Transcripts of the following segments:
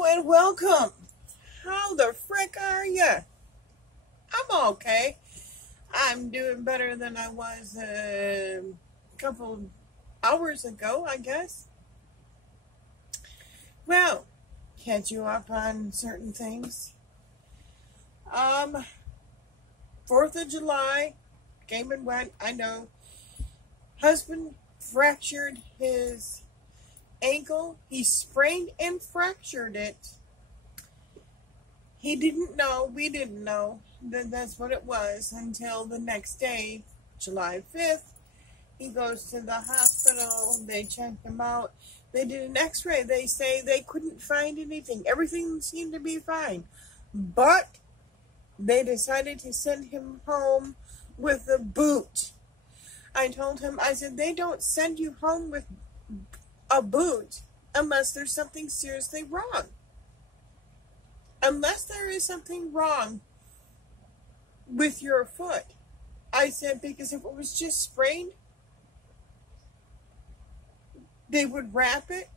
Hello and welcome. How the frick are ya? I'm okay. I'm doing better than I was a couple hours ago, I guess. Well, catch you up on certain things. 4th of July came and went. I know. Husband fractured his ankle. He sprained and fractured it. He didn't know, we didn't know that that's what it was until the next day, July 5th. He goes to the hospital. They checked him out. They did an x-ray. They say they couldn't find anything. Everything seemed to be fine. But they decided to send him home with a boot. I told him, I said, they don't send you home with a boot unless there's something seriously wrong. Unless there is something wrong with your foot. I said, because if it was just sprained, they would wrap it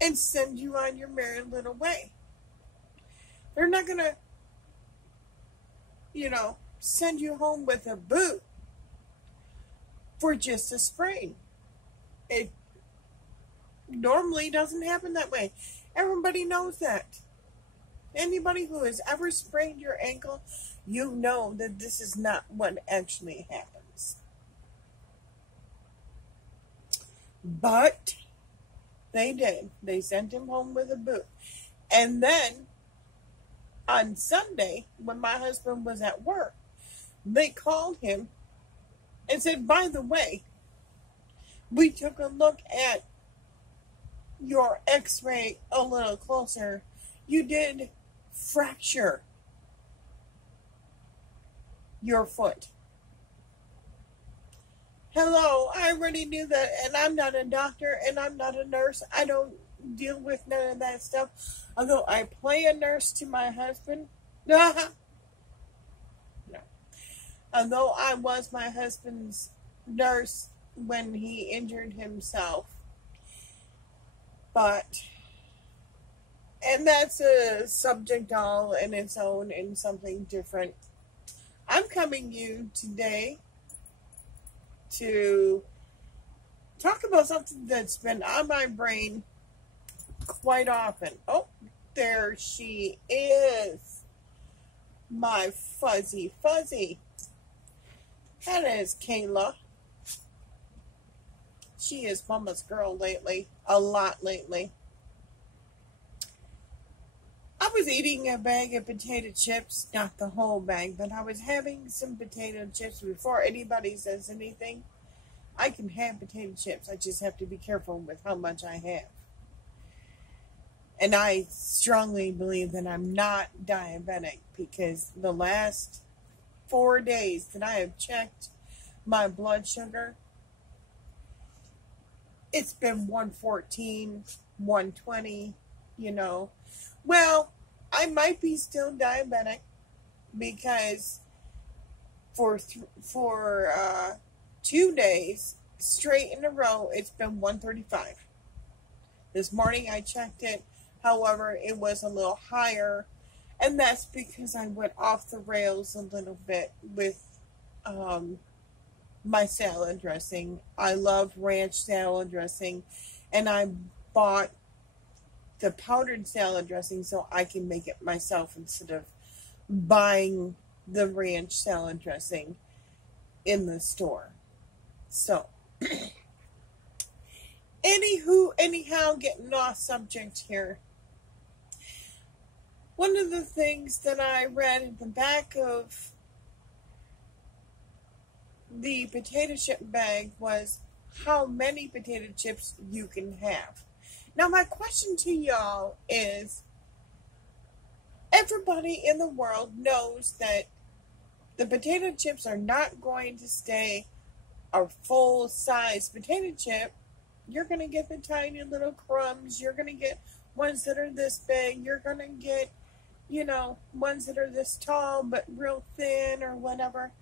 and send you on your merry little way. They're not going to, send you home with a boot for just a sprain. It normally doesn't happen that way. Everybody knows that. Anybody who has ever sprained your ankle, you know that this is not what actually happens. But they did. They sent him home with a boot. And then on Sunday, when my husband was at work, they called him and said, by the way, we took a look at your x-ray a little closer. You did fracture your foot. Hello, I already knew that, and I'm not a doctor and I'm not a nurse. I don't deal with none of that stuff. Although I play a nurse to my husband. No. Although I was my husband's nurse when he injured himself. And that's a subject all in its own and something different. I'm coming you today to talk about something that's been on my brain quite often. Oh, there she is. My fuzzy. That is Kayla. She is Mama's girl lately. A lot lately. I was eating a bag of potato chips. Not the whole bag, but I was having some potato chips before anybody says anything. I can have potato chips. I just have to be careful with how much I have. And I strongly believe that I'm not diabetic because the last 4 days that I have checked my blood sugar, it's been 114, 120, Well, I might be still diabetic because for 2 days straight in a row, it's been 135. This morning I checked it. However, it was a little higher, and that's because I went off the rails a little bit with my salad dressing. I love ranch salad dressing, and I bought the powdered salad dressing so I can make it myself instead of buying the ranch salad dressing in the store. So, anyhow, getting off subject here. One of the things that I read at the back of the potato chip bag was how many potato chips you can have. Now, my question to y'all is, everybody in the world knows that the potato chips are not going to stay a full-size potato chip. You're going to get the tiny little crumbs. You're going to get ones that are this big. You're going to get, ones that are this tall but real thin or whatever.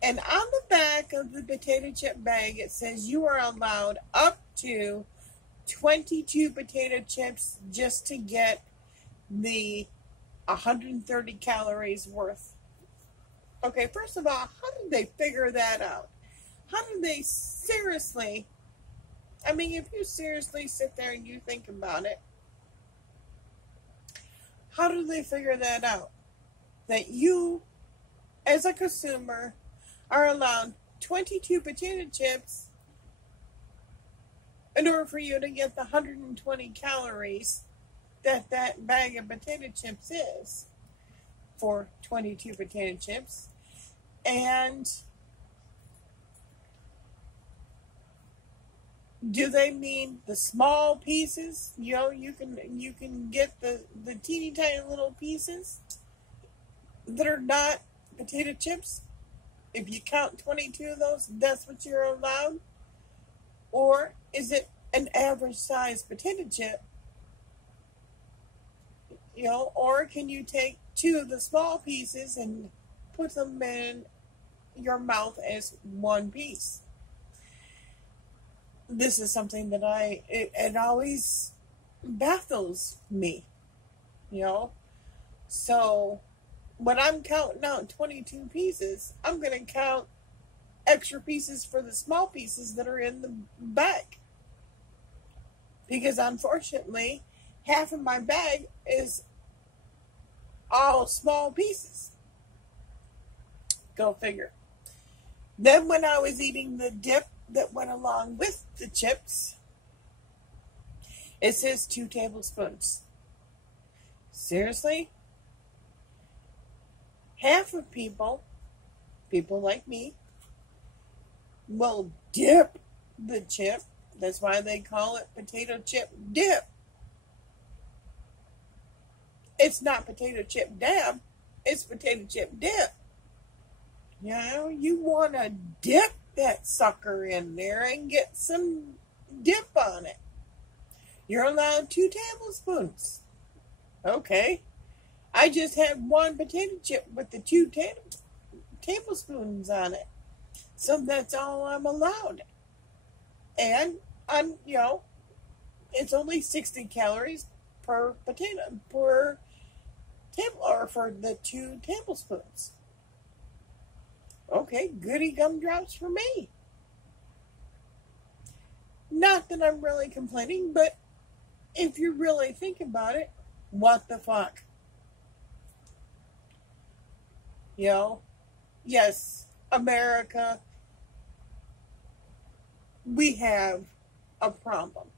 And on the back of the potato chip bag, it says you are allowed up to 22 potato chips just to get the 130 calories worth. Okay, first of all, how did they figure that out? How did they seriously, I mean, if you seriously sit there and you think about it, how do they figure that out? That you, as a consumer, are allowed 22 potato chips in order for you to get the 120 calories that that bag of potato chips is for 22 potato chips. And do they mean the small pieces? You know, you can get the teeny tiny little pieces that are not potato chips. If you count 22 of those, that's what you're allowed? Or is it an average size potato chip? You know, or can you take 2 of the small pieces and put them in your mouth as one piece? This is something that it always baffles me, you know. So when I'm counting out 22 pieces, I'm going to count extra pieces for the small pieces that are in the bag. Because unfortunately, half of my bag is all small pieces. Go figure. Then when I was eating the dip that went along with the chips, it says 2 tablespoons. Seriously? Half of people like me, will dip the chip. That's why they call it potato chip dip. It's not potato chip dab, it's potato chip dip. You know, you want to dip that sucker in there and get some dip on it. You're allowed 2 tablespoons. Okay. I just had 1 potato chip with the 2 tablespoons on it. So that's all I'm allowed. And, you know, it's only 60 calories per potato, per table, or for the 2 tablespoons. Okay, goody gumdrops for me. Not that I'm really complaining, but if you really think about it, what the fuck? You know, yes, America, we have a problem.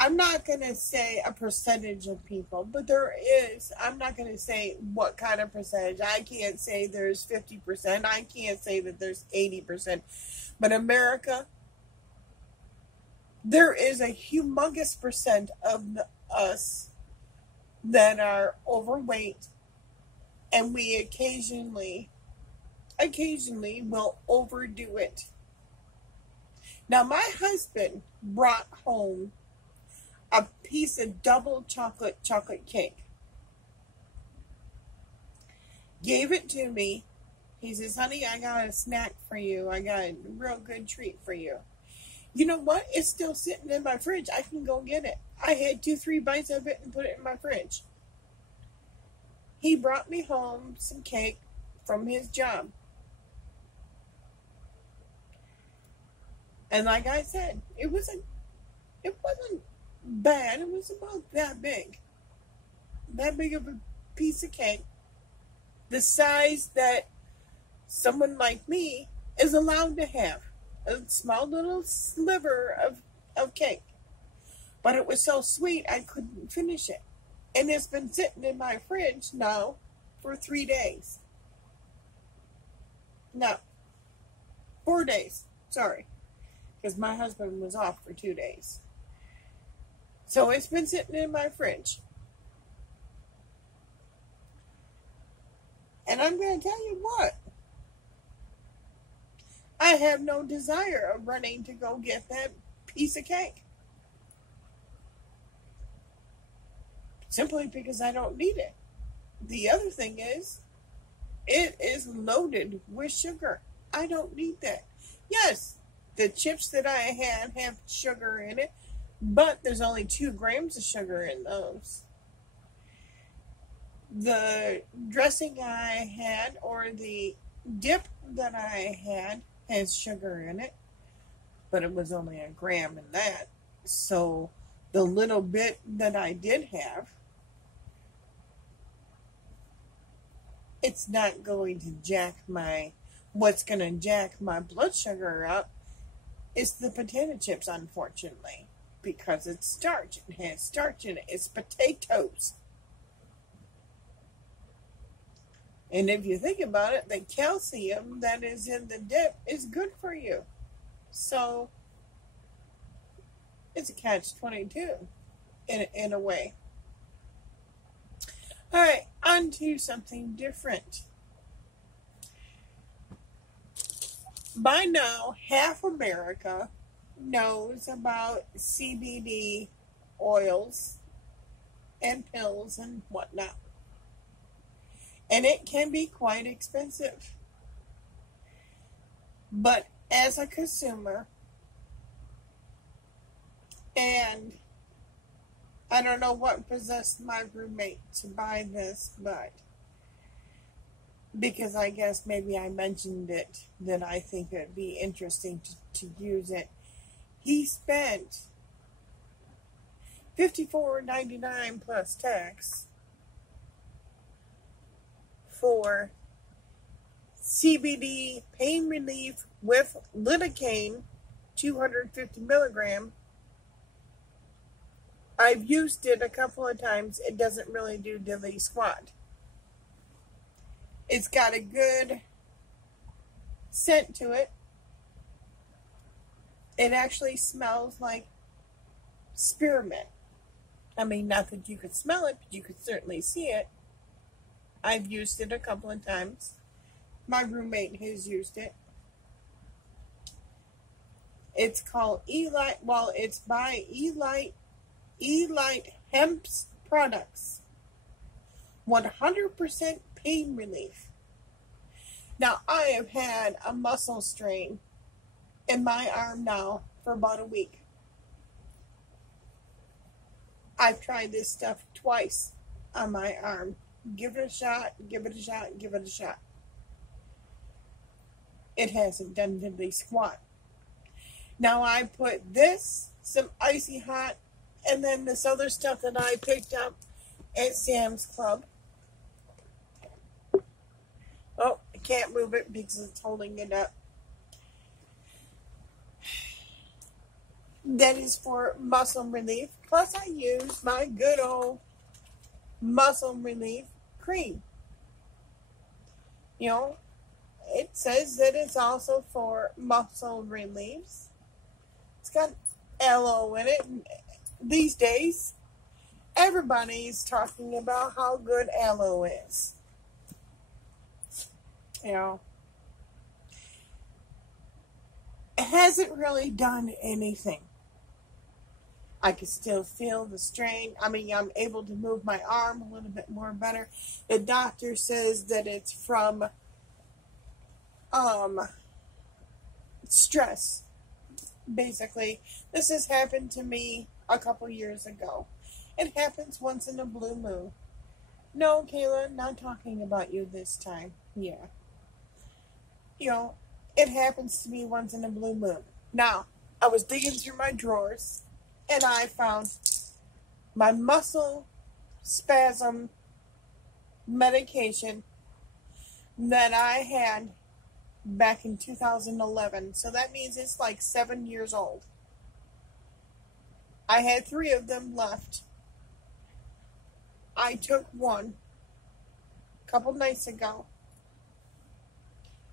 I'm not going to say a percentage of people, but there is. I'm not going to say what kind of percentage. I can't say there's 50%. I can't say that there's 80%. But America, there is a humongous percent of us that are overweight, and we occasionally will overdo it. Now, my husband brought home a piece of double chocolate cake. Gave it to me. He says, honey, I got a snack for you. I got a real good treat for you. You know what? It's still sitting in my fridge. I can go get it. I had 2-3 bites of it and put it in my fridge. He brought me home some cake from his job. And like I said, it wasn't bad. It was about that big of a piece of cake, the size that someone like me is allowed to have, a small little sliver of cake. But it was so sweet I couldn't finish it, and it's been sitting in my fridge now for 3 days. No, 4 days, sorry, because my husband was off for 2 days. So it's been sitting in my fridge. And I'm going to tell you what. I have no desire of running to go get that piece of cake. Simply because I don't need it. The other thing is, it is loaded with sugar. I don't need that. Yes, The chips that I had have sugar in it, but there's only 2 grams of sugar in those. The dressing I had, or the dip that I had, has sugar in it, but it was only a gram in that. So the little bit that I did have, it's not going to jack my, what's going to jack my blood sugar up is the potato chips, unfortunately, because it's starch. It has starch in it. It's potatoes. And if you think about it, the calcium that is in the dip is good for you. So it's a catch-22 in a way. All right, on to something different. By now, half America knows about CBD oils and pills and whatnot. And it can be quite expensive. But as a consumer, and I don't know what possessed my roommate to buy this, but because I guess maybe I mentioned it, that I think it would be interesting to use it. He spent $54.99 plus tax for CBD pain relief with lidocaine, 250 milligram. I've used it a couple of times. It doesn't really do diddly squat. It's got a good scent to it. It actually smells like spearmint. I mean, not that you could smell it, but you could certainly see it. I've used it a couple of times. My roommate has used it. It's called Elite. Well, it's by Elite Hemp's products. 100% pain relief. Now, I have had a muscle strain in my arm now for about a week. I've tried this stuff twice on my arm. Give it a shot, give it a shot, give it a shot. It hasn't done diddly squat. Now I put this, some icy hot, and then this other stuff that I picked up at Sam's Club. Oh, I can't move it because it's holding it up. That is for muscle relief. Plus I use my good old muscle relief cream. You know, it says that it's also for muscle reliefs. It's got aloe in it. And these days, everybody's talking about how good aloe is. You know, it hasn't really done anything. I can still feel the strain. I mean, I'm able to move my arm a little bit more better. The doctor says that it's from stress. Basically, this has happened to me a couple years ago. It happens once in a blue moon. No, Kayla, not talking about you this time. Yeah. You know, it happens to me once in a blue moon. Now, I was digging through my drawers, and I found my muscle spasm medication that I had back in 2011. So that means it's like 7 years old. I had 3 of them left. I took one a couple nights ago.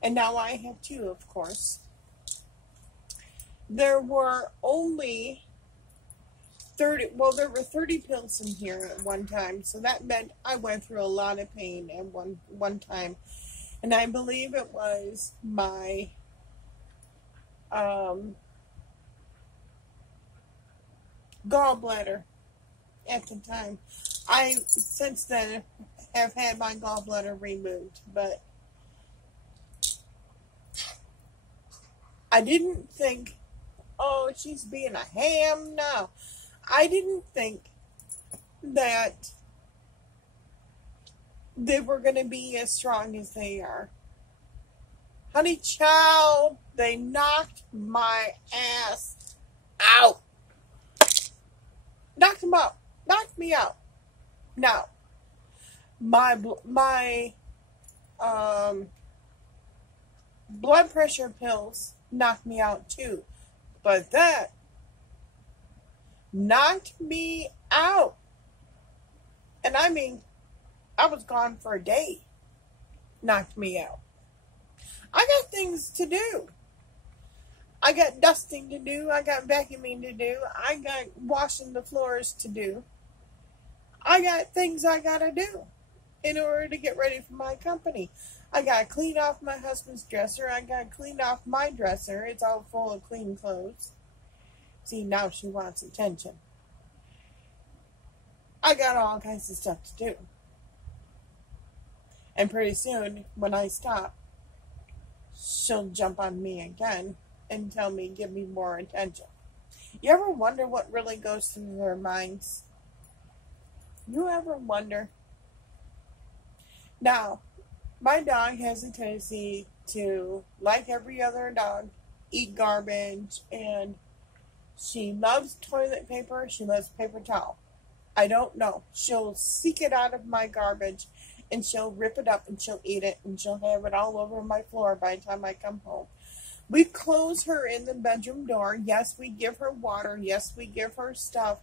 And now I have 2, of course. There were only 30, well, there were 30 pills in here at one time. So that meant I went through a lot of pain at one time. And I believe it was my gallbladder at the time. I, since then, have had my gallbladder removed, but I didn't think, oh, she's being a ham. No. I didn't think that they were going to be as strong as they are. Honey child, they knocked my ass out. Knocked him out. Knocked me out. Now, my blood pressure pills knocked me out too. But that knocked me out. And I mean, I was gone for a day. Knocked me out. I got things to do. I got dusting to do. I got vacuuming to do. I got washing the floors to do. I got things I gotta do in order to get ready for my company. I gotta clean off my husband's dresser. I gotta clean off my dresser. It's all full of clean clothes. See, now she wants attention. I got all kinds of stuff to do. And pretty soon, when I stop, she'll jump on me again and tell me, give me more attention. You ever wonder what really goes through their minds? You ever wonder? Now, my dog has a tendency to, like every other dog, eat garbage, and she loves toilet paper, she loves paper towel. I don't know. She'll seek it out of my garbage, and she'll rip it up, and she'll eat it, and she'll have it all over my floor by the time I come home. We close her in the bedroom door. Yes, we give her water. Yes, we give her stuff.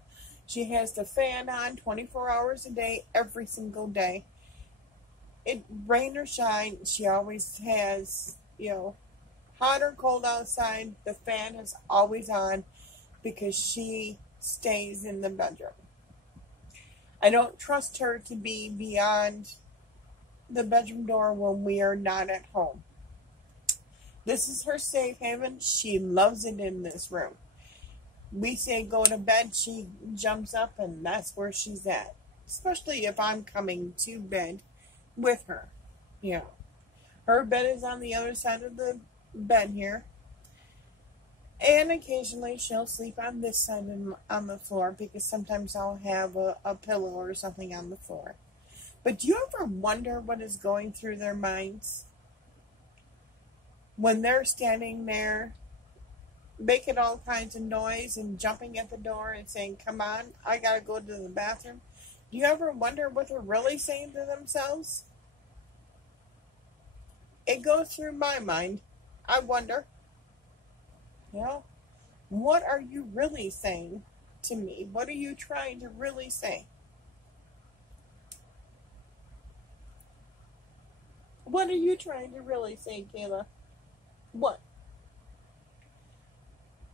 She has the fan on 24 hours a day, every single day. It rain or shine, she always has, hot or cold outside, the fan is always on because she stays in the bedroom. I don't trust her to be beyond the bedroom door when we are not at home. This is her safe haven. She loves it in this room. We say go to bed, she jumps up and that's where she's at. Especially if I'm coming to bed with her. Her bed is on the other side of the bed here. And occasionally she'll sleep on this side on the floor because sometimes I'll have a pillow or something on the floor. But do you ever wonder what is going through their minds? When they're standing there making all kinds of noise and jumping at the door and saying, come on, I gotta go to the bathroom. Do you ever wonder what they're really saying to themselves? It goes through my mind. I wonder, what are you really saying to me? What are you trying to really say? What are you trying to really say, Kayla? What?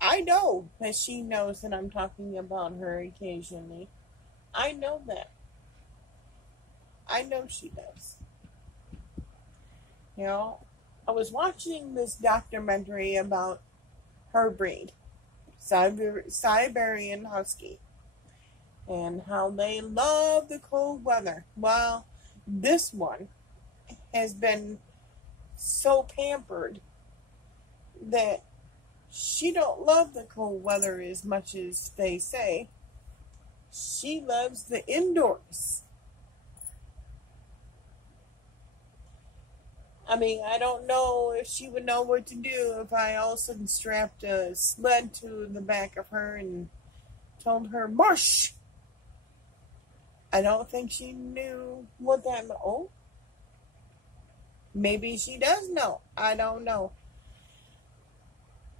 I know that she knows that I'm talking about her occasionally. I know that. I know she does. I was watching this documentary about her breed, Siberian Husky, and how they love the cold weather. Well, this one has been so pampered that she don't love the cold weather as much as they say. She loves the indoors. I mean, I don't know if she would know what to do if I all of a sudden strapped a sled to the back of her and told her, marsh! I don't think she knew what that meant. Oh, maybe she does know. I don't know.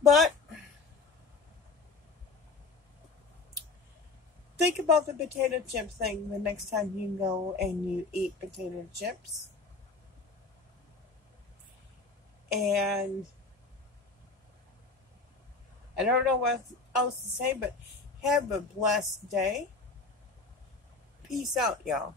But think about the potato chip thing the next time you go and you eat potato chips. And I don't know what else to say, but have a blessed day. Peace out, y'all.